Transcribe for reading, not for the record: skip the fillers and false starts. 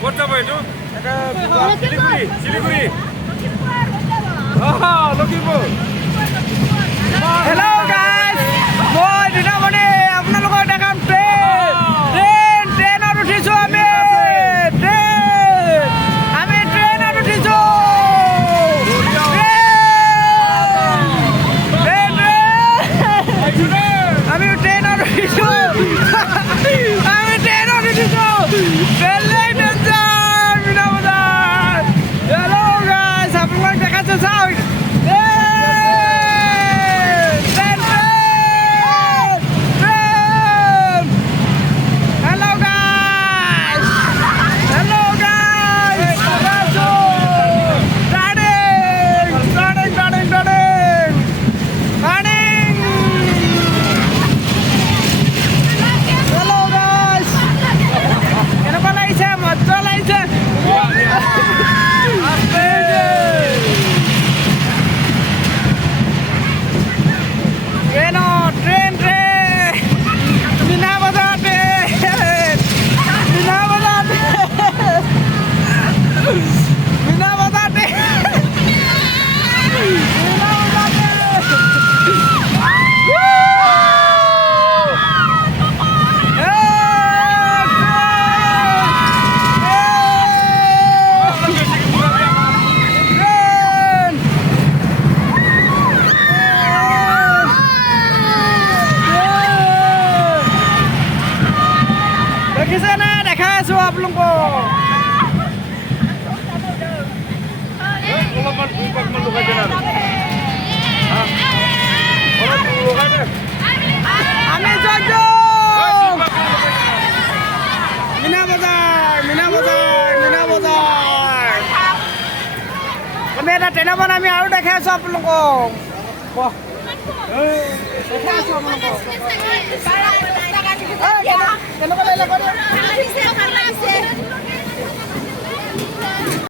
ক'ত যাব এইটো শিলিগুৰি শিলিগুৰি লখিমপুৰ হেল্ল' গাইজ মই দিনামণি আপোনালোকক দেখাম ট্ৰেইনত উঠিছোঁ আমি ট্ৰেইনত উঠিছোঁ আমি ট্ৰেইনত উঠিছোঁ বেলেগ ডেঞ্জাৰ মিনা বজাৰ হেল্ল' গাইজ আপোনালোক দেখাইছে চাওক দেখিছে না দেখাই আছো আপোনালোকক অলপমান দুই পাকমান লগাই দেন আৰু লগাই দে আমি যাইছো মিনা বজাৰ আমি এটা ট্ৰেইনত আমি আৰু দেখাই আছো আপোনালোকক দেখাই আছো আপোনালোকক